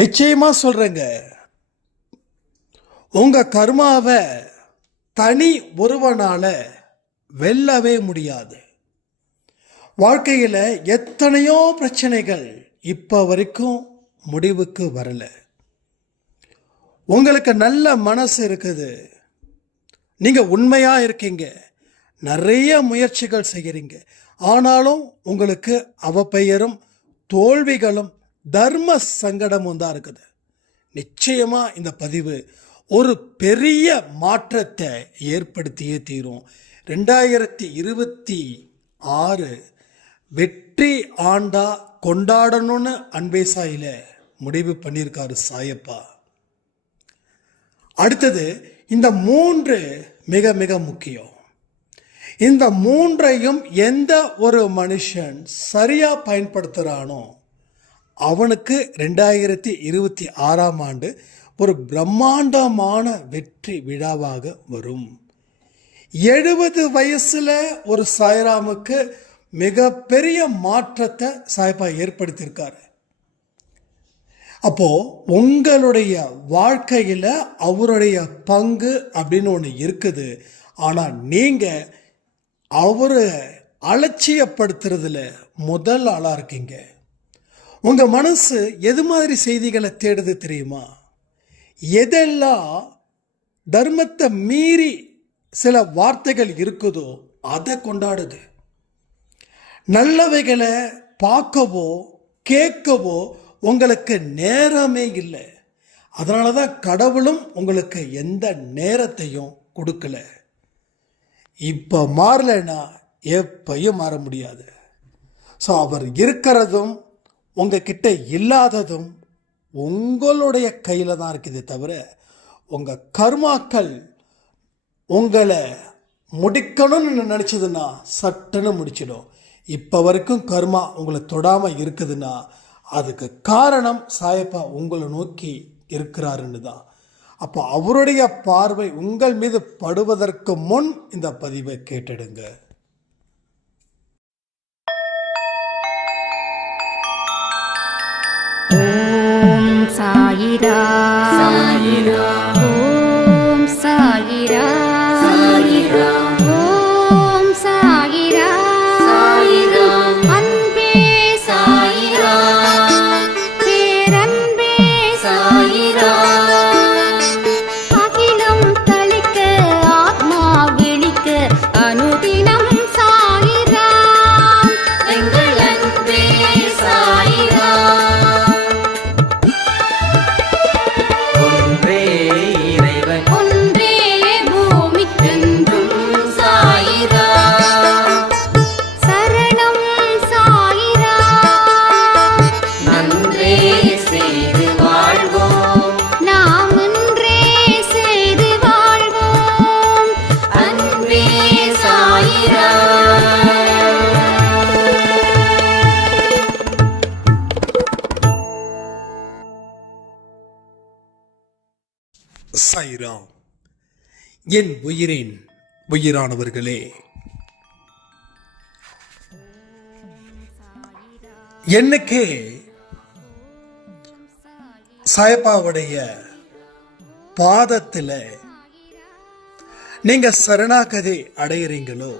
நிச்சயமா சொல்றேங்க, உங்க கர்மாவை தனி ஒருவனால வெல்லவே முடியாது. வாழ்க்கையில எத்தனையோ பிரச்சனைகள் இப்ப வரைக்கும் முடிவுக்கு வரல. உங்களுக்கு நல்ல மனசு இருக்குது, நீங்க உண்மையா இருக்கீங்க, நிறைய முயற்சிகள் செய்கிறீங்க. ஆனாலும் உங்களுக்கு அவப்பெயரும் தோல்விகளும் தர்ம சங்கடமும் தான் இருக்குது. நிச்சயமா இந்த பதிவு ஒரு பெரிய மாற்றத்தை ஏற்படுத்தியே தீரும். 2026 வெற்றி ஆண்டா கொண்டாடணும்னு அன்பே சாயில முடிவு பண்ணியிருக்காரு சாயப்பா. அடுத்தது இந்த 3 மிக மிக முக்கியம். இந்த 3ஐயும் எந்த ஒரு மனுஷன் சரியா பயன்படுத்துறானோ அவனுக்கு 2026 ஒரு பிரம்மாண்டமான வெற்றி விழாவாக வரும். 70 வயசுல ஒரு சாய்ராமுக்கு மிகப்பெரிய மாற்றத்தை சாய்பா ஏற்படுத்தியிருக்காரு. அப்போ உங்களுடைய வாழ்க்கையில அவருடைய பங்கு அப்படின்னு ஒன்று இருக்குது. ஆனா நீங்க அவரை அலட்சியப்படுத்துறதுல முதல் ஆளா இருக்கீங்க. உங்க மனசு எது மாதிரி செய்திகளை தேடுது தெரியுமா? எதெல்லாம் தர்மத்தை மீறி சில வார்த்தைகள் இருக்குதோ அதை கொண்டாடுது. நல்லவைகளை பார்க்கவோ கேட்கவோ உங்களுக்கு நேரமே இல்லை. அதனால தான் கடவுளும் உங்களுக்கு எந்த நேரத்தையும் கொடுக்கல. இப்போ மாறலைன்னா எப்பையும் மாற முடியாது. ஸோ அவர் இருக்கிறதும் உங்ககிட்ட இல்லாததும் உங்களுடைய கையில் தான் இருக்குது. தவிர உங்கள் கர்மாக்கள் உங்களை முடிக்கணும்னு நினச்சதுன்னா சட்டுன்னு முடிச்சிடும். இப்போ வரைக்கும் கர்மா உங்களை தொடாமல் இருக்குதுன்னா அதுக்கு காரணம் சாயப்பா உங்களை நோக்கி இருக்கிறாருன்னு தான். அப்போ அவருடைய பார்வை உங்கள் மீது படுவதற்கு முன் இந்த பதிவை கேட்டுடுங்க. ஓம் சாயிரா சாயிரா, ஓம் சாயிரா சாயிரா, ஓம் சாயிரா சாயிரா, அன்பே சாயிரா, பேரன்பே சாயிரா, அகிலம் தளிக்க ஆத்மா விழிக்க அனுதினம் சாயிரா, எங்கள் அன்பே சாயிரா. சாய்ராம். என் உயிரின் உயிரானவர்களே, என்னைக்கே சாயப்பாவுடைய பாதத்தில் நீங்க சரணாகதி அடையிறீங்களோ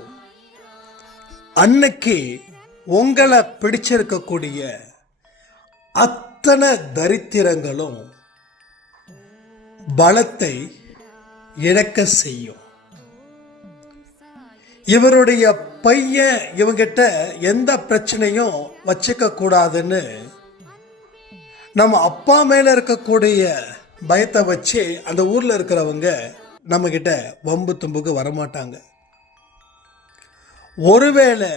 அன்னைக்கு உங்களை பிடிச்சிருக்கக்கூடிய அத்தனை தரித்திரங்களும் பலத்தை இழக்க செய்யும். இவருடைய பையன் இவங்கிட்ட எந்த பிரச்சனையும் வச்சுக்க கூடாதுன்னு நம்ம அப்பா மேல இருக்கக்கூடிய பயத்தை வச்சு அந்த ஊர்ல இருக்கிறவங்க நம்ம கிட்ட வம்பு தும்புக்கு வரமாட்டாங்க. ஒருவேளை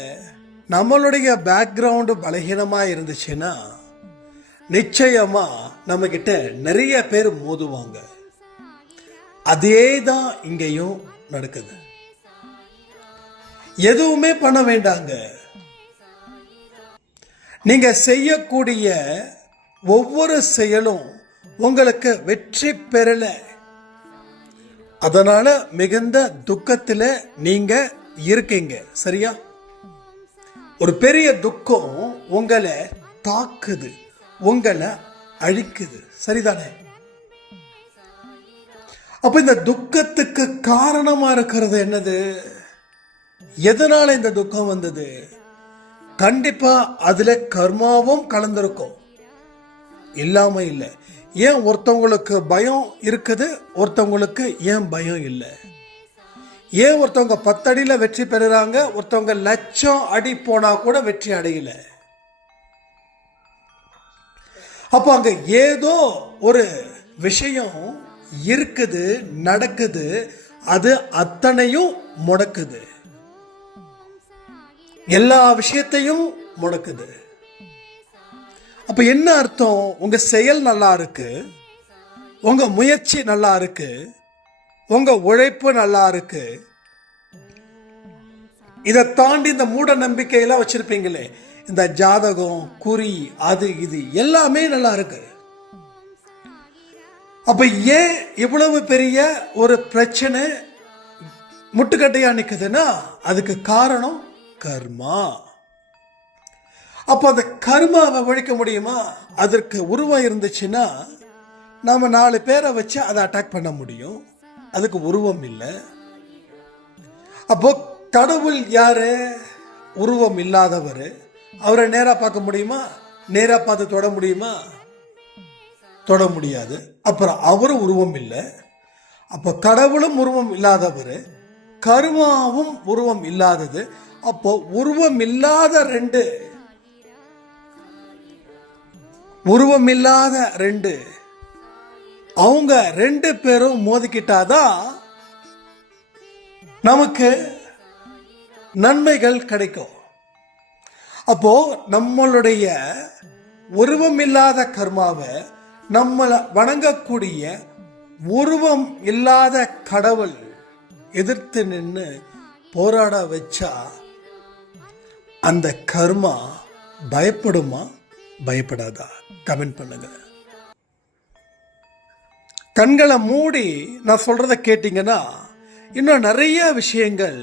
நம்மளுடைய பேக்ரவுண்டு பலகீனமா இருந்துச்சுன்னா நிச்சயமா நம்ம கிட்ட நிறைய பேர் மோதுவாங்க. அதே தான் இங்கேயும் நடக்குது. எதுவுமே பண்ண வேண்டாங்க. நீங்க செய்யக்கூடிய ஒவ்வொரு செயலும் உங்களுக்கு வெற்றி பெறல. அதனால மிகுந்த துக்கத்தில் நீங்க இருக்கீங்க. சரியா? ஒரு பெரிய துக்கம் உங்களை தாக்குது, உங்களை அழிக்குது. சரிதானே? அப்ப இந்த துக்கத்துக்கு காரணமா இருக்கிறது என்னது? எதனால இந்த துக்கம் வந்தது? கண்டிப்பா அதுல கர்மாவும் கலந்திருக்கும், இல்லாம இல்லை. ஏன் ஒருத்தவங்களுக்கு பயம் இருக்குது, ஒருத்தவங்களுக்கு ஏன் பயம் இல்லை? ஏன் ஒருத்தவங்க 10 அடியில வெற்றி பெறுறாங்க, ஒருத்தவங்க 1,00,000 அடி போனா கூட வெற்றி அடையல? அப்ப அங்க ஏதோ ஒரு விஷயம் இருக்குது, நடக்குது, அது அத்தனையும் முடக்குது, எல்லா விஷயத்தையும் முடக்குது. அப்ப என்ன அர்த்தம்? உங்க செயல் நல்லா இருக்கு, உங்க முயற்சி நல்லா இருக்கு, உங்க உழைப்பு நல்லா இருக்கு, இதை தாண்டி இந்த மூட நம்பிக்கையெல்லாம் வச்சிருப்பீங்களே, இந்த ஜாதகம் குறி அது இது எல்லாமே நல்லா இருக்கு. அப்ப ஏன் இவ்வளவு பெரிய ஒரு பிரச்சனை முட்டுக்கட்டையா நிக்குதுன்னா அதுக்கு காரணம் கர்மா. அப்ப அந்த கர்மாவை ஒழிக்க முடியுமா? அதற்கு உருவம் இருந்துச்சுன்னா நாம 4 பேரை வச்சு அதை அட்டாக் பண்ண முடியும். அதுக்கு உருவம் இல்லை. அப்போ கடவுள் யாரு? உருவம் இல்லாதவர். அவரை நேரா பார்க்க முடியுமா? நேரா பார்த்து தொட முடியுமா? தொட முடியாது. அப்புறம் அவரும் உருவம் இல்லை. அப்ப கடவுளும் உருவம் இல்லாதவர், கர்மாவும் உருவம் இல்லாதது. அப்போ உருவம் இல்லாத ரெண்டு அவங்க 2 பேரும் மோதிக்கிட்டாதான் நமக்கு நன்மைகள் கிடைக்கும். அப்போ நம்மளுடைய உருவம் இல்லாத கர்மாவை நம்மளை வணங்கக்கூடிய உருவம் இல்லாத கடவுள் எதிர்த்து நின்று போராட வச்சா அந்த கர்மா பயப்படுமா பயப்படாதா? கமெண்ட் பண்ணுங்க. கண்களை மூடி நான் சொல்றத கேட்டீங்கன்னா இன்னும் நிறைய விஷயங்கள்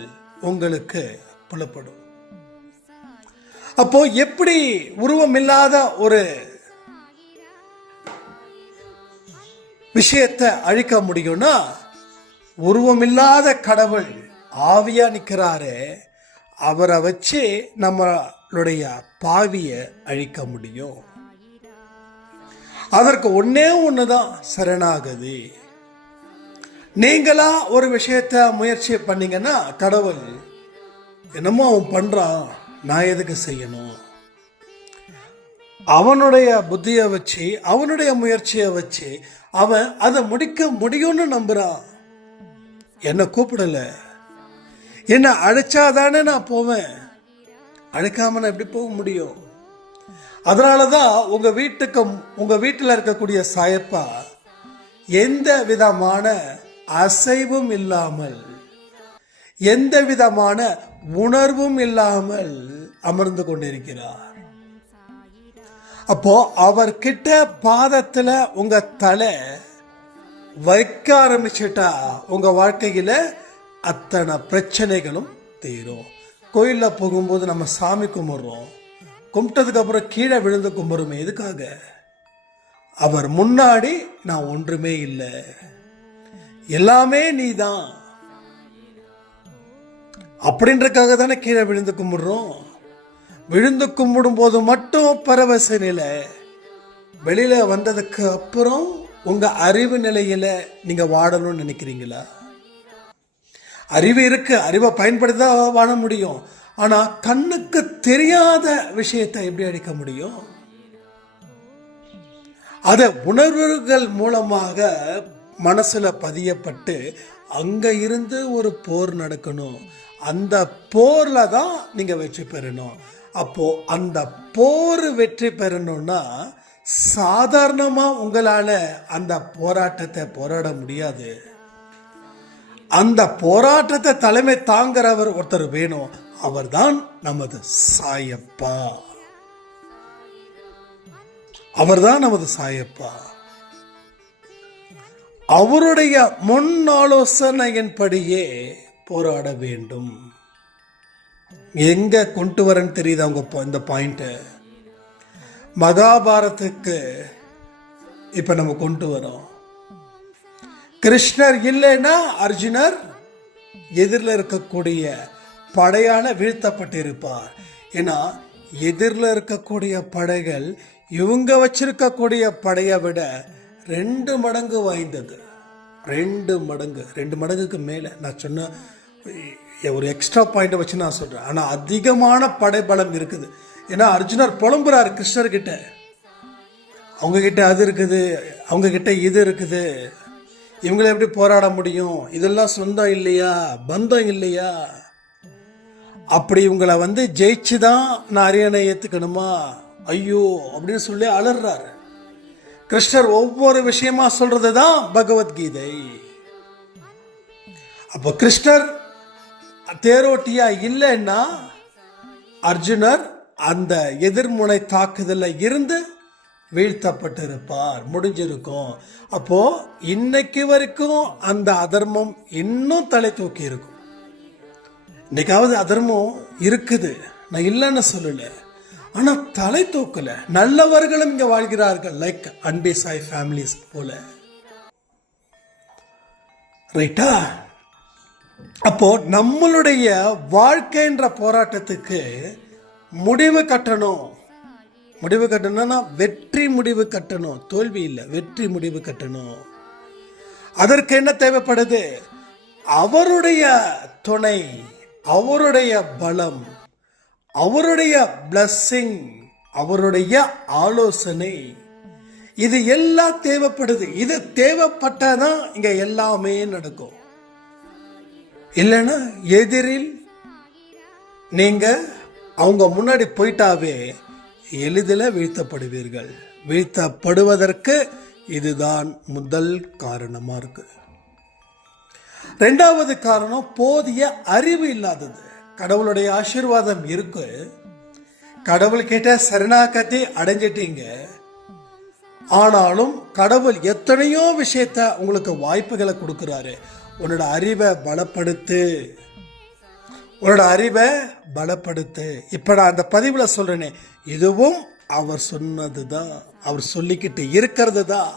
உங்களுக்கு புலப்படும். அப்போ எப்படி உருவம் இல்லாத ஒரு விஷயத்தை அழிக்க முடியும்னா, உருவம் இல்லாத கடவுள் ஆவியா நிற்கிறாரு, அவரை வச்சு நம்மளுடைய பாவியை அழிக்க முடியும். அதற்கு ஒன்னே ஒண்ணுதான் சரணாகதி. நீங்களா ஒரு விஷயத்த முயற்சி பண்ணீங்கன்னா கடவுள் என்னமோ அவன் பண்றான், நான் எதுக்கு செய்யணும்? அவனுடைய புத்தியை வச்சு அவனுடைய முயற்சியை வச்சு அவன் அதை முடிக்க முடியும்னு நம்புறான். என்னை கூப்பிடல, என்னை அழைச்சாதானே நான் போவேன், அழைக்காம நான் எப்படி போக முடியும்? அதனாலதான் உங்க வீட்டில் இருக்கக்கூடிய சாயப்பா எந்த விதமான அசைவும் இல்லாமல், எந்த விதமான உணர்வும் இல்லாமல் அமர்ந்து கொண்டிருக்கிறார். அப்போ அவர்கிட்ட பாதத்துல உங்க தலை வைக்க ஆரம்பிச்சுட்டா உங்க வாழ்க்கையில அத்தனை பிரச்சனைகளும் தீரும். கோயில்ல போகும்போது நம்ம சாமி கும்பிடுறோம், கும்பிட்டதுக்கு அப்புறம் கீழே விழுந்து கும்பிடுறோமே, எதுக்காக? அவர் முன்னாடி நான் ஒன்றுமே இல்லை, எல்லாமே நீதான் அப்படின்றதுக்காக தானே கீழே விழுந்து கும்பிடுறோம். விழுந்து கும்பிடும் போது மட்டும் பரவச நிலை, வெளியில வந்ததுக்கு அப்புறம் உங்க அறிவு நிலையில நீங்க வாழணும்னு நினைக்கிறீங்களா? அறிவு இருக்கு, அறிவை பயன்படுத்தி தான் வாழ முடியும். ஆனா கண்ணுக்கு தெரியாத விஷயத்தை எப்படி அடிக்க முடியும்? அத உணர்வுகள் மூலமாக மனசுல பதியப்பட்டு அங்க இருந்து ஒரு போர் நடக்கணும். அந்த போர்ல தான் நீங்க வெற்றி பெறணும். அப்போ அந்த போர் வெற்றி பெறணும்னா சாதாரணமா உங்களால அந்த போராட்டத்தை போராட முடியாது. அந்த போராட்டத்தை தலைமை தாங்கிறவர் ஒருத்தர் வேணும். அவர்தான் நமது சாயப்பா. அவர்தான் நமது சாயப்பா. அவருடைய முன் ஆலோசனையின்படியே போராட வேண்டும். எங்க கொண்டு வரன்னு தெரியுது அவங்க இந்த பாயிண்ட். மகாபாரத்துக்கு இப்ப நம்ம கொண்டு வரோம். கிருஷ்ணர் இல்லைன்னா அர்ஜுனர் எதிரில் இருக்கக்கூடிய படையால வீழ்த்தப்பட்டிருப்பார். ஏன்னா எதிரில் இருக்கக்கூடிய படைகள் இவங்க வச்சிருக்கக்கூடிய படையை விட 2 மடங்கு வாய்ந்தது. 2 மடங்குக்கு மேலே. நான் சொன்ன ஒரு எக்ஸ்ட்ரா பாயிண்டை வச்சு நான் சொல்கிறேன். ஆனால் அதிகமான படைபலம் இருக்குது. ஏன்னா அர்ஜுனர் புலம்புறாரு கிருஷ்ணர்கிட்ட, அவங்கக்கிட்ட அது இருக்குது, அவங்கக்கிட்ட இது இருக்குது, இவங்களை எப்படி போராட முடியும், இதெல்லாம் சொந்தம் இல்லையா, பந்தம் இல்லையா, அப்படி இவங்களை ஜெயிச்சு தான் நான் அரியணை ஏற்றுக்கணுமா, ஐயோ அப்படின்னு சொல்லி அலறாரு. கிருஷ்ணர் ஒவ்வொரு விஷயமா சொல்றது தான் பகவத்கீதை. அப்போ கிருஷ்ணர் தேரோட்டியா இல்லைன்னா அர்ஜுனர் அந்த எதிர்முனை தாக்குதல இருந்து வீழ்த்தப்பட்டிருப்பார், முடிஞ்சிருக்கும். அப்போ இன்னைக்கு வரைக்கும் அந்த அதர்மம் இன்னும் தலை தூக்கி இருக்கும். இன்னைக்காவது அதர்மம் இருக்குது, நான் இல்லைன்னு சொல்லல, ஆனா தலை தூக்கல. நல்லவர்களும் இங்க வாழ்கிறார்கள், லைக் அன்பே சாய் ஃபேமிலிஸ் போல. ரைட்டா? அப்போ நம்மளுடைய வாழ்க்கைன்ற போராட்டத்துக்கு முடிவு கட்டணும். முடிவு கட்டணும்னா வெற்றி முடிவு கட்டணும், தோல்வி இல்லை, வெற்றி முடிவு கட்டணும். அதற்கு என்ன தேவைப்படுது? அவருடைய துணை, அவருடைய பலம், அவருடைய பிளஸ்ஸிங், அவருடைய ஆலோசனை, இது எல்லாம் தேவைப்படுது. இது தேவைப்பட்டாதான் இங்க எல்லாமே நடக்கும். இல்லைன்னா எதிரில் நீங்க அவங்க முன்னாடி போயிட்டாவே எளிதில் வீழ்த்தப்படுவீர்கள். வீழ்த்தப்படுவதற்கு இதுதான் முதல் காரணமா இருக்கு. 2வது காரணம் போதிய அறிவு இல்லாதது. கடவுளுடைய ஆசீர்வாதம் இருக்கு, கடவுள்கிட்ட சரணாகதி அடைஞ்சிட்டீங்க, ஆனாலும் கடவுள் எத்தனையோ விஷயத்த உங்களுக்கு வாய்ப்புகளை கொடுக்கிறாரு. உன்னோட அறிவை பலப்படுத்து, உன்னோட அறிவை பலப்படுத்து. இப்ப நான் அந்த பதிவுல சொல்றேனே, இதுவும் அவர் சொன்னதுதான், அவர் சொல்லிக்கிட்டு இருக்கிறது தான்.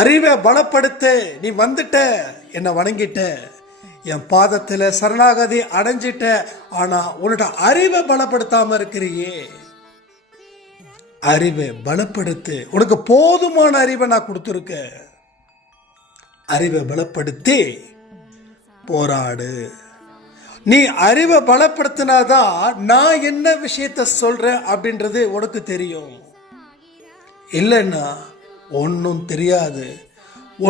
அறிவை பலப்படுத்து. நீ வந்துட்ட, என்னை வணங்கிட்ட, என் பாதத்துல சரணாகதி அடைஞ்சிட்ட, ஆனா உன்னோட அறிவை பலப்படுத்தாம இருக்கிறியே. அறிவை பலப்படுத்து. உனக்கு போதுமான அறிவை நான் கொடுத்துருக்கேன். அறிவை பலப்படுத்தி போராடு. நீ அறிவை பலப்படுத்தினாதான் நான் என்ன விஷயத்த சொல்றேன் அப்படின்றது உனக்கு தெரியும். இல்லைன்னா ஒன்றும் தெரியாது,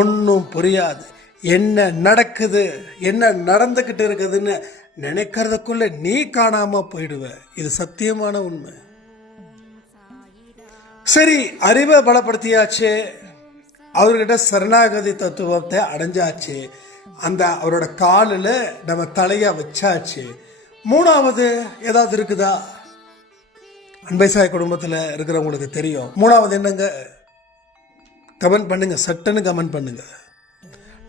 ஒன்றும் புரியாது. என்ன நடக்குது, என்ன நடந்துகிட்டு இருக்குதுன்னு நினைக்கிறதுக்குள்ள நீ காணாம போயிடுவ. இது சத்தியமான உண்மை. சரி, அறிவை பலப்படுத்தியாச்சு, அவர்கிட்ட சரணாகதி தத்துவத்தை அடைஞ்சாச்சு, அந்த அவரோட காலில் நம்ம தலைய வச்சாச்சு. 3வது ஏதாவது இருக்குதா? அன்பை சாய் குடும்பத்தில் இருக்கிறவங்களுக்கு தெரியும். 3வது என்னங்க? கமெண்ட் பண்ணுங்க, சட்டுன்னு கமெண்ட் பண்ணுங்க.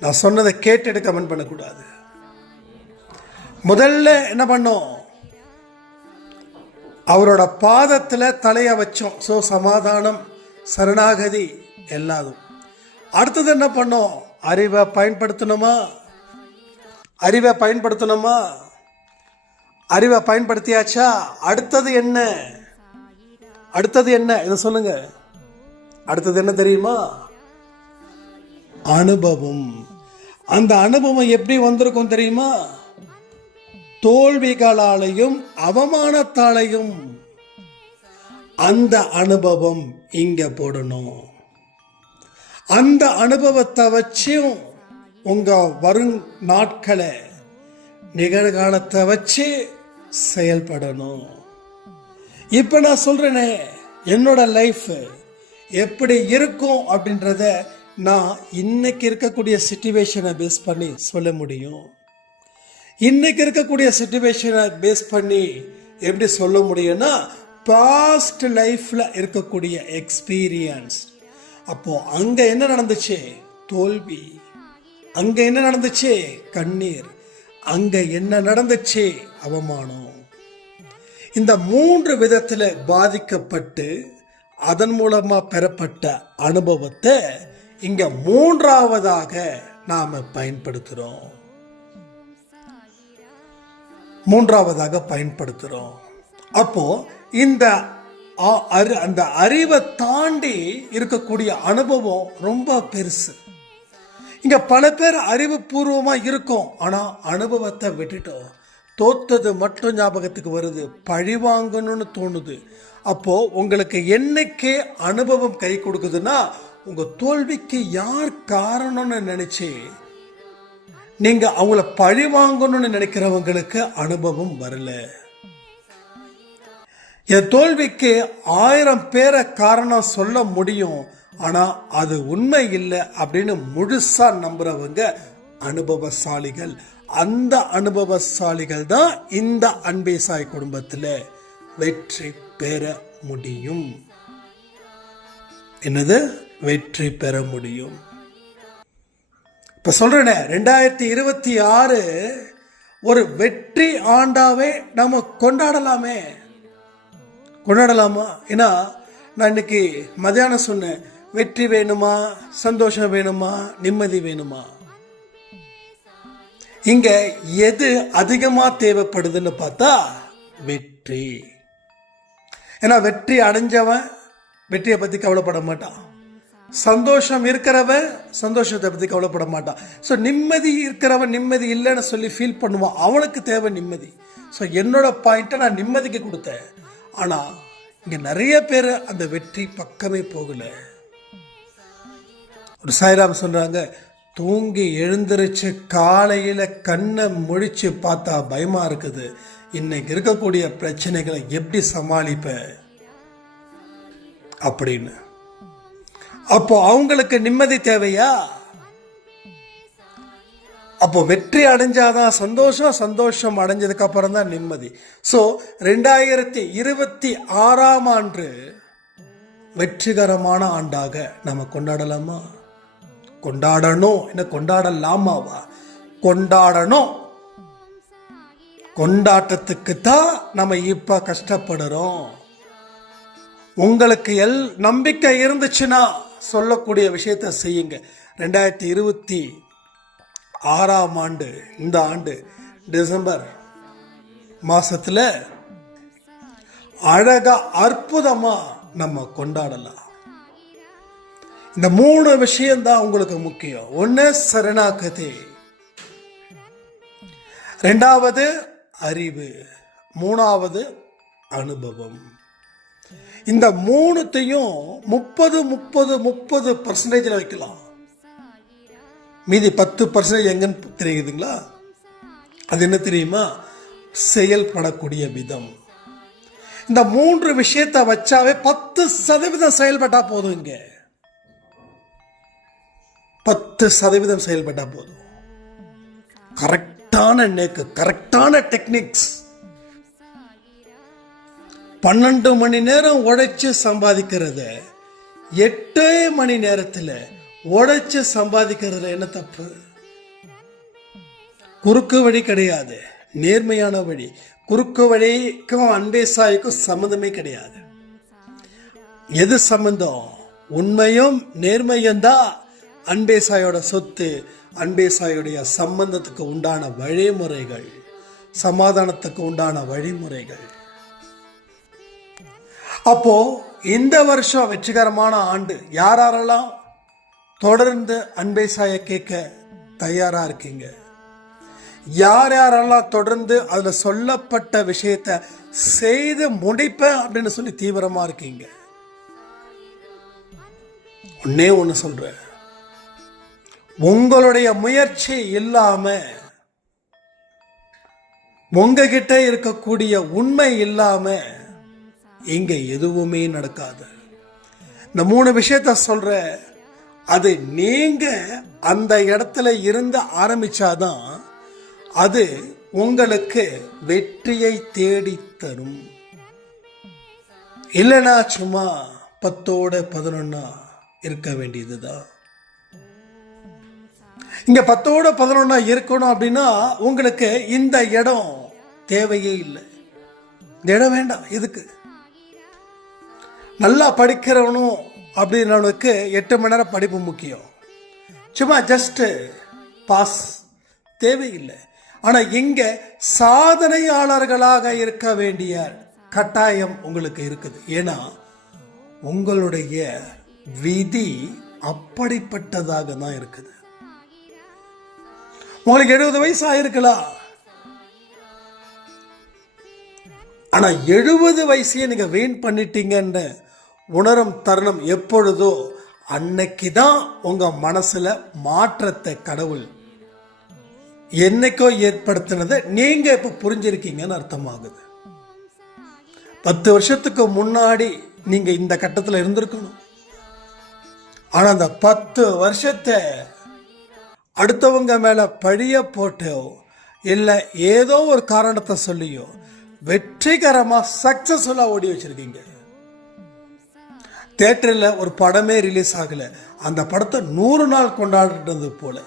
நான் சொன்னதை கேட்டுட்டு கமெண்ட் பண்ணக்கூடாது. முதல்ல என்ன பண்ணோம்? அவரோட பாதத்தில் தலைய வச்சோம். ஸோ சமாதானம், சரணாகதி எல்லாரும். அடுத்தது என்ன பண்ணோம்? அறிவை பயன்படுத்தணுமா? அறிவை பயன்படுத்தணுமா? அறிவை பயன்படுத்தியாச்சா? அடுத்தது என்ன? அடுத்தது என்ன? இதை சொல்லுங்க. அடுத்தது என்ன தெரியுமா? அனுபவம். அந்த அனுபவம் எப்படி வந்திருக்கும் தெரியுமா? தோல்விகளாலையும் அவமானத்தாலையும். அந்த அனுபவம் இங்க போடணும். அந்த அனுபவத்தை வச்சும் உங்க வரும் நாட்களை, நிகழ்காலத்தை வச்சு செயல்படணும். இப்ப நான் சொல்றேனே, என்னோட லைஃப் எப்படி இருக்கும் அப்படின்றத நான் இன்னைக்கு இருக்கக்கூடிய சிச்சுவேஷனை பேஸ் பண்ணி சொல்ல முடியும். இன்னைக்கு இருக்கக்கூடிய சிச்சுவேஷனை பேஸ் பண்ணி எப்படி சொல்ல முடியும்னா, பாஸ்ட் லைஃப்ல இருக்கக்கூடிய எக்ஸ்பீரியன்ஸ். அப்போ அங்க என்ன நடந்துச்சு? தோல்வி. அங்க என்ன நடந்துச்சு? கண்ணீர். அங்க என்ன நடந்துச்சு? அவமானம். இந்த 3 விதத்துல பாதிக்கப்பட்டு அதன் மூலமா பெறப்பட்ட அனுபவத்தை இங்க மூன்றாவதாக நாம பயன்படுத்துறோம். அப்போ இந்த அந்த அறிவை தாண்டி இருக்கக்கூடிய அனுபவம் ரொம்ப பெருசு. இங்க பல பேர் அறிவுபூர்வமா இருக்கும், ஆனா அனுபவத்தை விட்டுட்டோம். தோத்தது மட்டும் ஞாபகத்துக்கு வருது, பழி வாங்கணும்னு தோணுது. அப்போ உங்களுக்கு என்னைக்கு அனுபவம் கை கொடுக்குதுன்னா, உங்க தோல்விக்கு யார் காரணம்னு நினைச்சு நீங்க அவங்கள பழி வாங்கணும்னு நினைக்கிறவங்களுக்கு அனுபவம் வரல. என் தோல்விக்கு 1000 பேரை காரணம் சொல்ல முடியும், ஆனா அது உண்மை இல்லை அப்படின்னு முழுசா நம்புறவங்க அனுபவசாலிகள். அந்த அனுபவசாலிகள் தான் இந்த அன்பே சாய் குடும்பத்தில் வெற்றி பெற முடியும். என்னது? வெற்றி பெற முடியும். இப்ப சொல்றேனே, 2026 ஒரு வெற்றி ஆண்டாவே நம்ம கொண்டாடலாமா? ஏன்னா நான் இன்னைக்கு மதியானம் சொன்னேன், வெற்றி வேணுமா, சந்தோஷம் வேணுமா, நிம்மதி வேணுமா? இங்க எது அதிகமா தேவைப்படுதுன்னு பார்த்தா வெற்றி. ஏன்னா வெற்றி அடைஞ்சவன் வெற்றியை பத்தி கவலைப்பட மாட்டான், சந்தோஷம் இருக்கிறவன் சந்தோஷத்தை பத்தி கவலைப்பட மாட்டான். ஸோ நிம்மதி இருக்கிறவன் நிம்மதி இல்லைன்னு சொல்லி ஃபீல் பண்ணுவான், அவனுக்கு தேவை நிம்மதி. ஸோ என்னோட பாயிண்ட்டை நான் நிம்மதிக்கு கொடுத்தேன். ஆனா இங்க நிறைய பேர் அந்த வெற்றி பக்கமே போகல. ஒரு சாய்ராம் சொல்றாங்க, தூங்கி எழுந்திருச்சு காலையில கண்ணை முழிச்சு பார்த்தா பயமா இருக்குது, இன்னைக்கு இருக்கக்கூடிய பிரச்சனைகளை எப்படி சமாளிப்ப அப்படின்னு. அப்போ அவங்களுக்கு நிம்மதி தேவையா? அப்போ வெற்றி அடைஞ்சாதான் சந்தோஷம் அடைஞ்சதுக்கு அப்புறம் தான் நிம்மதி. ஸோ 2026 ஆண்டு வெற்றிகரமான ஆண்டாக நம்ம கொண்டாடலாமா? கொண்டாடணும். என்ன கொண்டாடலாமாவா? கொண்டாடணும். கொண்டாட்டத்துக்கு தான் நம்ம இப்ப கஷ்டப்படுறோம். உங்களுக்கு நம்பிக்கை இருந்துச்சுன்னா சொல்லக்கூடிய விஷயத்தை செய்யுங்க. 2026 ஆண்டு, இந்த ஆண்டு டிசம்பர் மாசத்துல அழகா அற்புதமா நம்ம கொண்டாடலாம். இந்த 3 விஷயம்தான் உங்களுக்கு முக்கியம். 1 சரணாகதி, 2வது அறிவு, 3வது அனுபவம். இந்த 3த்தையும் 30% வைக்கலாம். மீதி 10% எங்கன்னு தெரியுதுங்களா? அது என்ன தெரியுமா? செயல்படக்கூடிய விதம். இந்த 3 விஷயத்தை வச்சாவே 10% செயல்பட்டா போதும். இங்க 10% செயல்பட்டா போதும். கரெக்டான நெக்கு, கரெக்டான டெக்னிக்ஸ். 12 மணி நேரம் உழைச்சு சம்பாதிக்கிறத 8 மணி நேரத்தில் உழைச்சு சம்பாதிக்கிறதுல என்ன தப்பு? குறுக்கு வழி கிடையாது, நேர்மையான வழி. குறுக்கு வழிக்கும் அன்பே சாய்க்கும் சம்பந்தமே கிடையாது. எது சம்பந்தம்? உண்மையும் நேர்மையும் தான் அன்பே சாயோட சொத்து. அன்பே சாயுடைய சம்பந்தத்துக்கு உண்டான வழிமுறைகள், சமாதானத்துக்கு உண்டான வழிமுறைகள். அப்போ இந்த வருஷம் வெற்றிகரமான ஆண்டு. யாரெல்லாம் தொடர்ந்து அன்பே சாய கேட்க தயாரா இருக்கீங்க? யாரெல்லாம் தொடர்ந்து அதுல சொல்லப்பட்ட விஷயத்தை செய்து முடிப்பேன் அப்படின்னு சொல்லி தீவிரமா இருக்கீங்க? ஒண்ணு சொல்றேன், உங்களுடைய முயற்சி இல்லாம, உங்ககிட்ட இருக்கக்கூடிய உண்மை இல்லாம இங்க எதுவுமே நடக்காது. இந்த 3 விஷயத்த சொல்ற, அது நீங்க அந்த இடத்துல இருந்து ஆரம்பிச்சாதான் அது உங்களுக்கு வெற்றியை தேடி தரும். இல்லைன்னா சும்மா 10ஓட 11 இருக்க வேண்டியதுதான். இங்க 10ஓட 11 இருக்கணும் அப்படின்னா உங்களுக்கு இந்த இடம் தேவையே இல்லை. இந்த இடம் வேண்டாம். எதுக்கு? நல்லா படிக்கிறவனும் அப்படின்னவனுக்கு 8 மணி நேரம் படிப்பு முக்கியம். சும்மா ஜஸ்ட்டு பாஸ் தேவையில்லை. ஆனால் இங்கே சாதனையாளர்களாக இருக்க வேண்டிய கட்டாயம் உங்களுக்கு இருக்குது. ஏன்னா உங்களுடைய விதி அப்படிப்பட்டதாக தான் இருக்குது. உங்களுக்கு 70 வயசு ஆயிருக்கலாம், ஆனா 70 வயசையே நீங்க வீண் பண்ணிட்டீங்கன்னு உணரும் தருணம் எப்பொழுதோ அன்னைக்கு தான் உங்க மனசுல மாற்றத்தை கடவுள் என்னைக்கோ ஏற்படுத்தினதை நீங்க இப்ப புரிஞ்சிருக்கீங்கன்னு அர்த்தமாகுது. 10 வருஷத்துக்கு முன்னாடி நீங்க இந்த கட்டத்தில் இருந்திருக்கணும். ஆனா அந்த 10 வருஷத்தை அடுத்தவங்க மேல பழிய போட்டோ இல்லை ஏதோ ஒரு காரணத்தை சொல்லியோ வெற்றிகரமா சக்சஸ்ஃபுல்லா ஓடி வச்சிருக்கீங்க. தியேட்டரில் ஒரு படமே ரிலீஸ் ஆகல, அந்த படத்தை 100 நாள் கொண்டாடுறது போல.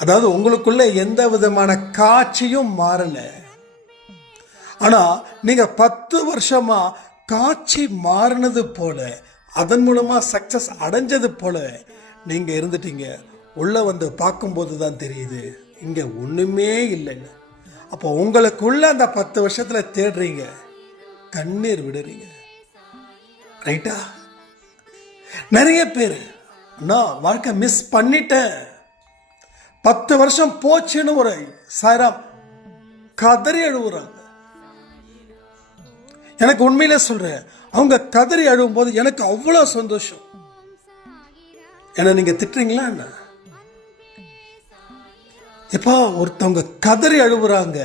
அதாவது உங்களுக்குள்ள எந்த விதமான காட்சியும் மாறல, ஆனா நீங்க 10 வருஷமா காட்சி மாறினது போல, அதன் மூலமா சக்சஸ் அடைஞ்சது போல நீங்க இருந்துட்டீங்க. உள்ள வந்து பார்க்கும்போது தான் தெரியுது இங்க ஒண்ணுமே இல்லைன்னு. அப்போ உங்களுக்குள்ள அந்த 10 வருஷத்துல தேடுறீங்க, கண்ணீர் விடுறீங்க. ரைட்டா? நிறைய பேர் நான் வாழ்க்கை மிஸ் பண்ணிட்டேன், 10 வருஷம் போச்சுன்னு ஒரு சாய்ராம் கதறி அழுவுறாங்க. எனக்கு உண்மையிலே சொல்றேன், அவங்க கதறி அழுவும் போது எனக்கு அவ்வளோ சந்தோஷம். என்ன நீங்க திட்டுறீங்களா என்ன? எப்பா ஒருத்தவங்க கதறி அழுவுறாங்க,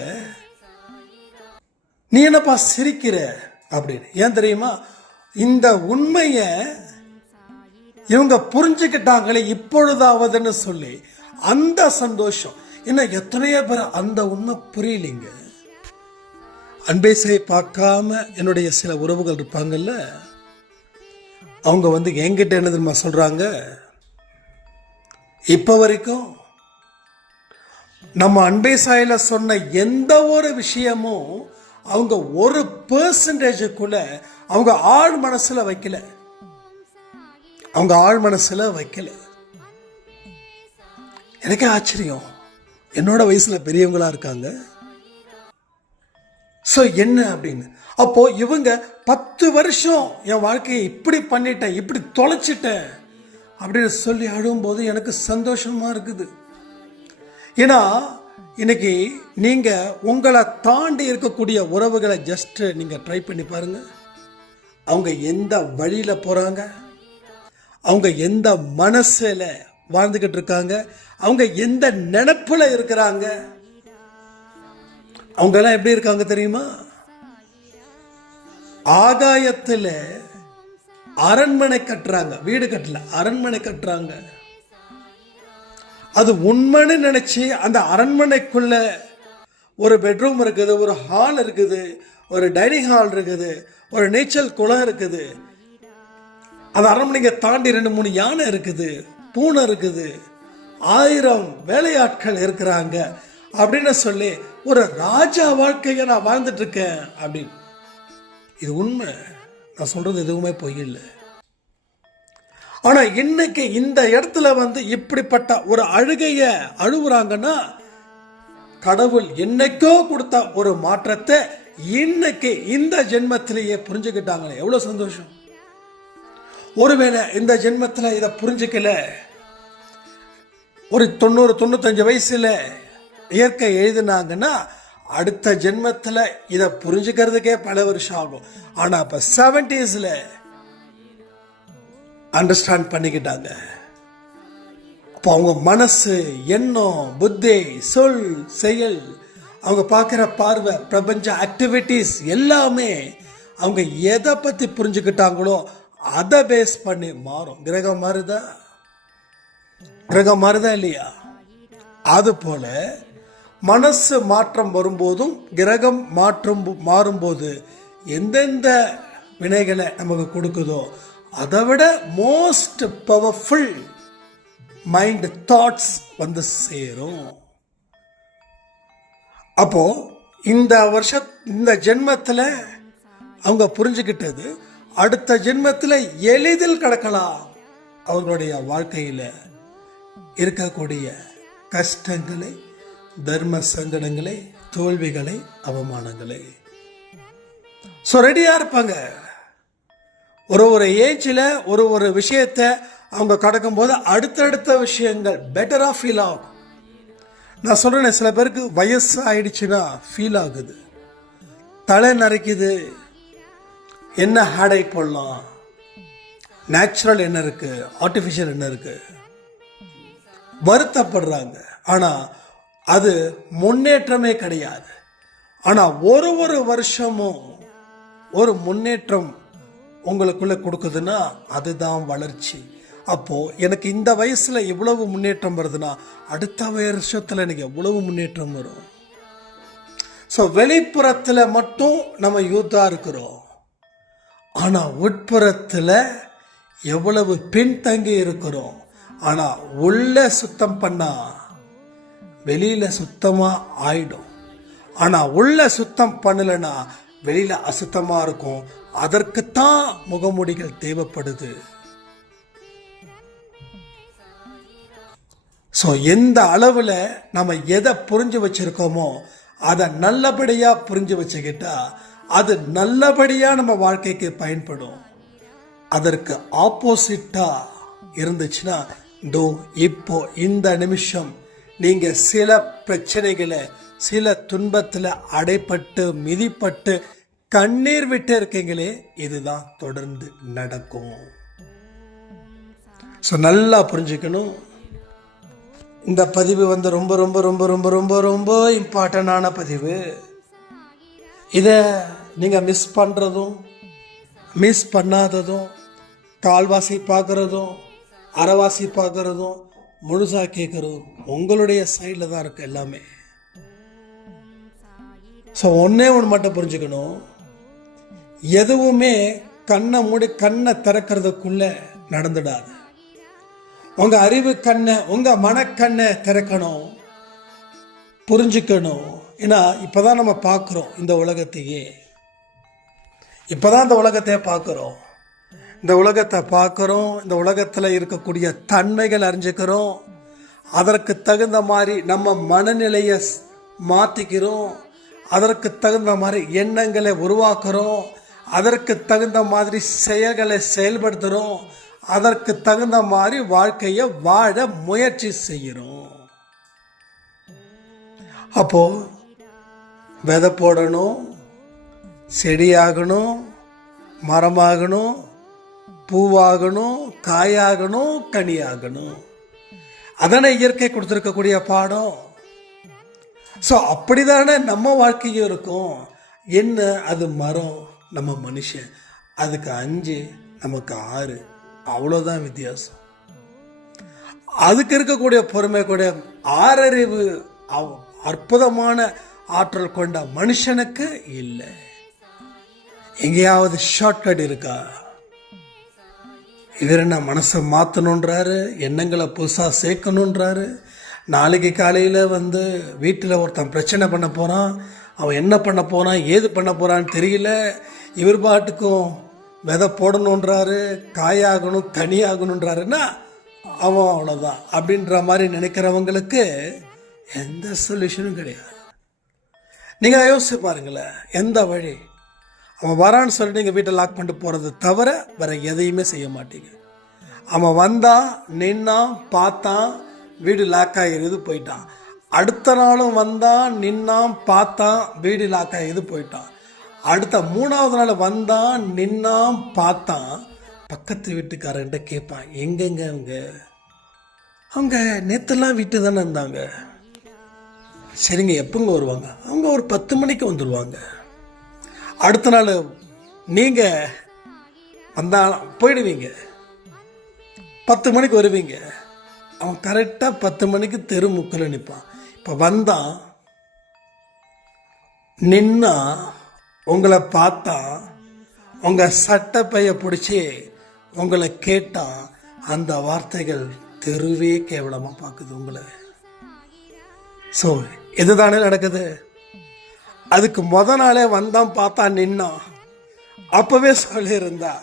நீ என்னப்பா சிரிக்கிற அப்படின்னு. ஏன் தெரியுமா? இந்த உண்மைய இவங்க புரிஞ்சுக்கிட்டாங்களே இப்பொழுதாவதுன்னு சொல்லி அந்த சந்தோஷம். இன்னும் எத்தனையோ பேர் அந்த உண்மை புரியலைங்க. அன்பேசை பார்க்காம என்னுடைய சில உறவுகள் இருப்பாங்கல்ல, அவங்க வந்து என்கிட்ட என்ன தெரியுமா சொல்றாங்க, இப்ப வரைக்கும் நம்ம அன்பேசாயில சொன்ன எந்த ஒரு விஷயமும் அவங்க 1% அவங்க ஆழ் மனசுல வைக்கல, அவங்க ஆழ் மனசுல வைக்கல. எனக்கே ஆச்சரியம், என்னோட வயசுல பெரியவங்களா இருக்காங்க. ஸோ என்ன அப்படின்னு, அப்போ இவங்க 10 வருஷம் என் வாழ்க்கையை இப்படி பண்ணிட்டேன், இப்படி தொலைச்சிட்டேன் அப்படின்னு சொல்லி அழும்போது எனக்கு சந்தோஷமா இருக்குது. ஏன்னா இன்னைக்கு நீங்க உங்களை தாண்டி இருக்கக்கூடிய உறவுகளை ஜஸ்ட் நீங்க ட்ரை பண்ணி பாருங்க. அவங்க எந்த வழியில போறாங்க, அவங்க எந்த மனசுல வாழ்ந்துகிட்டு இருக்காங்க, அவங்க எந்த நினைப்புல இருக்கிறாங்க, அவங்க எல்லாம் எப்படி இருக்காங்க தெரியுமா? ஆகாயத்துல அரண்மனை கட்டுறாங்க, வீடு கட்டல, அரண்மனை கட்டுறாங்க. அது உண்மைன்னு நினைச்சு அந்த அரண்மனைக்குள்ள ஒரு பெட்ரூம் இருக்குது, ஒரு ஹால் இருக்குது, ஒரு டைனிங் ஹால் இருக்குது, ஒரு நீச்சல் குளம் இருக்குது. அந்த அரண்மனைக்கு தாண்டி 2-3 யானை இருக்குது, பூனை இருக்குது, 1000 வேலையாட்கள் இருக்கிறாங்க அப்படின்னு சொல்லி ஒரு ராஜா வாழ்க்கையை நான் வாழ்ந்துட்டு இருக்கேன் அப்படின்னு. இது உண்மை, நான் சொல்றது எதுவுமே பொய் இல்லை. ஆனா இன்னைக்கு இந்த இடத்துல வந்து இப்படிப்பட்ட ஒரு அழுகைய அழுகுறாங்கன்னா, கடவுள் என்னைக்கோ கொடுத்த ஒரு மாற்றத்தை இன்னைக்கு இந்த ஜென்மத்திலேயே புரிஞ்சுக்கிட்டாங்களே, எவ்வளவு சந்தோஷம். ஒருவேளை இந்த ஜென்மத்துல இதை புரிஞ்சுக்கல, ஒரு 90-95 வயசுல இயற்கை எழுதினாங்கன்னா அடுத்த ஜென்மத்துல இதை புரிஞ்சுக்கிறதுக்கே பல வருஷம் ஆகும். ஆனா இப்ப 70ஸ்ல அண்டர்ஸ்டாண்ட் பண்ணிக்கிட்டாங்க. அப்போ அவங்க மனசு, எண்ணம், புத்தி, சொல், செயல், அவங்க பார்க்குற பார்வை, பிரபஞ்ச ஆக்டிவிட்டிஸ் எல்லாமே அவங்க எதை பற்றி புரிஞ்சுக்கிட்டாங்களோ அதை பேஸ் பண்ணி மாறும். கிரகம் மாறுதா? கிரகம் மாறுதா இல்லையா? அது போல மனசு மாற்றம் வரும்போதும் கிரகம் மாறும்போது எந்தெந்த வினைகளை நமக்கு கொடுக்குதோ அதை விட மோஸ்ட் பவர்ஃபுல் மைண்ட் தாட்ஸ் வந்து சேரும். அப்போ இந்த ஜென்மத்தில் அவங்க புரிஞ்சுக்கிட்டது அடுத்த ஜென்மத்தில் எளிதில் கடக்கலாம். அவர்களுடைய வாழ்க்கையில் இருக்கக்கூடிய கஷ்டங்களை, தர்ம சங்கடங்களை, தோல்விகளை, அவமானங்களை ரெடியா இருப்பாங்க. ஒரு ஏஜில் ஒரு விஷயத்தை அவங்க கடக்கும்போது அடுத்தடுத்த விஷயங்கள் பெட்டரா ஃபீல் ஆகும். நான் சொல்றேன், சில பேருக்கு வயசு ஆயிடுச்சுன்னா ஃபீல் ஆகுது, தலை நரைக்குது, என்ன ஹேடை போடலாம், நேச்சுரல் என்ன இருக்கு, ஆர்டிஃபிஷியல் என்ன இருக்கு, வருத்தப்படுறாங்க. ஆனா அது முன்னேற்றமே கிடையாது. ஆனா ஒரு வருஷமும் ஒரு முன்னேற்றம் உங்களுக்குள்ள கொடுக்குதுன்னா அதுதான் வளர்ச்சி. அப்போ எனக்கு இந்த வயசுல இவ்வளவு முன்னேற்றம் வருதுன்னா அடுத்த வருஷத்துல எனக்கு எவ்வளவு முன்னேற்றம் வரும். வெளிப்புறத்துல மட்டும் நம்ம யூத்தா இருக்கிறோம், ஆனா உட்புறத்துல எவ்வளவு பின்தங்கி இருக்கிறோம். ஆனா உள்ள சுத்தம் பண்ணா வெளியில சுத்தமா ஆயிடும். ஆனா உள்ள சுத்தம் பண்ணலன்னா வெளியில அசுத்தமா இருக்கும். அதற்குத்தான் முகமூடிகள் தேவைப்படுது. எந்த அளவுல நம்ம எதை புரிஞ்சு வச்சிருக்கோமோ அதை நல்லபடியா புரிஞ்சு வச்சுக்கிட்டா அது நல்லபடியா நம்ம வாழ்க்கைக்கு பயன்படும். அதற்கு ஆப்போசிட்டா இருந்துச்சுன்னா இப்போ இந்த நிமிஷம் நீங்க சில பிரச்சனைகளை, சில துன்பத்துல அடைப்பட்டு மிதிப்பட்டு கண்ணீர் விட்டு இருக்கீங்களே, இதுதான் தொடர்ந்து நடக்கும். நல்லா புரிஞ்சுக்கணும். இந்த பதிவு ரொம்ப ரொம்ப ரொம்ப ரொம்ப ரொம்ப ரொம்ப இம்பார்ட்டண்டான பதிவு. இதை நீங்க மிஸ் பண்றதும் மிஸ் பண்ணாததும், கால்வாசி பார்க்கறதும் அரைவாசி பார்க்கறதும் முழுசா கேட்கறதும் உங்களுடைய சைடில் தான் இருக்கு எல்லாமே. ஒன்னே ஒன்று மட்டும் புரிஞ்சுக்கணும், எதுவுமே கண்ணை மூடி கண்ணை திறக்கிறதுக்குள்ள நடந்துடாது. உங்க அறிவு கண்ணை, உங்க மனக்கண்ணை திறக்கணும், புரிஞ்சுக்கணும். ஏன்னா இப்பதான் நம்ம பார்க்கிறோம் இந்த உலகத்தையே. இப்பதான் இந்த உலகத்தையே பார்க்கிறோம். இந்த உலகத்தை பார்க்கிறோம், இந்த உலகத்தில் இருக்கக்கூடிய தன்மைகள் அறிஞ்சுக்கிறோம். அதற்கு தகுந்த மாதிரி நம்ம மனநிலையை மாற்றிக்கிறோம். அதற்கு தகுந்த மாதிரி எண்ணங்களை உருவாக்குறோம். அதற்கு தகுந்த மாதிரி செயல்களை செயல்படுத்துகிறோம். அதற்கு தகுந்த மாதிரி வாழ்க்கையை வாழ முயற்சி செய்கிறோம். அப்போ விதை போடணும், செடியாகணும், மரமாகணும், பூவாகணும், காயாகணும், கனியாகணும். அதானே இயற்கை கொடுத்துருக்கக்கூடிய பாடம். அப்படிதானே நம்ம வாழ்க்கையும் இருக்கும். என்ன அது மரம், நம்ம மனுஷன், அதுக்கு 5 நமக்கு 6, அவ்வளோதான் வித்தியாசம். அதுக்கு இருக்கக்கூடிய பொறுமை கூட ஆறறிவு அற்புதமான ஆற்றல் கொண்ட மனுஷனுக்கு இல்லை. எங்கேயாவது ஷார்ட்கட் இருக்கா? இவர் என்ன மனசை மாற்றணுன்றாரு, எண்ணங்களை புதுசாக சேர்க்கணுன்றாரு. நாளைக்கு காலையில் வீட்டில் ஒருத்தன் பிரச்சனை பண்ண போகிறான், அவன் என்ன பண்ண போகிறான், ஏது பண்ண போகிறான்னு தெரியல. இவர் பாட்டுக்கும் விதை போடணுன்றாரு, காயாகணும், கனியாகணுன்றாருன்னா அவன் அவ்வளோதான் அப்படின்ற மாதிரி நினைக்கிறவங்களுக்கு எந்த சொல்யூஷனும் கிடையாது. நீங்கள் யோசிச்சு பாருங்களேன், எந்த வழி? அவன் வரான்னு சொல்லிட்டு நீங்கள் வீட்டை லாக் பண்ணிட்டு போகிறது தவிர வேற எதையுமே செய்ய மாட்டீங்க. அவன் வந்தான், நின்னான், பார்த்தான், வீடு லாக் ஆகிருது, போயிட்டான். அடுத்த நாளும் வந்தான், நின்னான், பார்த்தான், வீடு லாக் ஆகிருது, போயிட்டான். அடுத்த 3வது நாள் வந்தான், நின்னான், பார்த்தான், பக்கத்து வீட்டுக்காரன்ட்ட கேட்பான், எங்கெங்க அவங்க நேற்றுலாம் வீட்டு தானே இருந்தாங்க. சரிங்க, எப்போங்க வருவாங்க? அவங்க ஒரு 10 மணிக்கு வந்துடுவாங்க. அடுத்த நாள் நீங்கள் வந்தா போயிடுவீங்க, 10 மணிக்கு வருவீங்க. அவன் கரெக்டாக 10 மணிக்கு தெரு முக்கில் நிற்பான். இப்போ வந்தான், நின்னா, உங்களை பார்த்தா, உங்கள் சட்டப்பைய பிடிச்சி உங்களை கேட்டான். அந்த வார்த்தைகள் தெருவே கேவலமாக பார்க்குது உங்களை. இதுதானே நடக்குது. அதுக்கு நாளே வந்தான், பார்த்தான், நின்னான். அப்போவே சொல்லியிருந்தா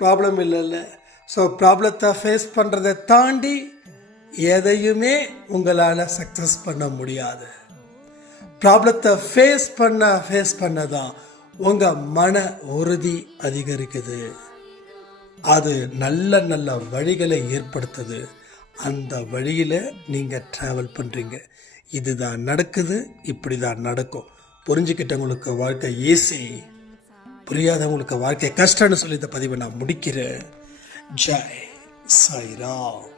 ப்ராப்ளம் இல்லைல்ல. ஸோ ப்ராப்ளத்தை ஃபேஸ் பண்ணுறதை தாண்டி எதையுமே உங்களால் சக்ஸஸ் பண்ண முடியாது. ப்ராப்ளத்தை ஃபேஸ் பண்ண தான் உங்கள் மன உறுதி அதிகரிக்குது. அது நல்ல நல்ல வழிகளை ஏற்படுத்துது. அந்த வழியில் நீங்கள் ட்ராவல் பண்ணுறீங்க. இதுதான் நடக்குது, இப்படி தான் நடக்கும். புரிஞ்சுக்கிட்டவங்களுக்கு வாழ்க்கை ஈஸி, புரியாதவங்களுக்கு வாழ்க்கை கஷ்டம்னு சொல்லி இந்த பதிவை நான் முடிக்கிறேன். ஜெய் சாய்ராம்.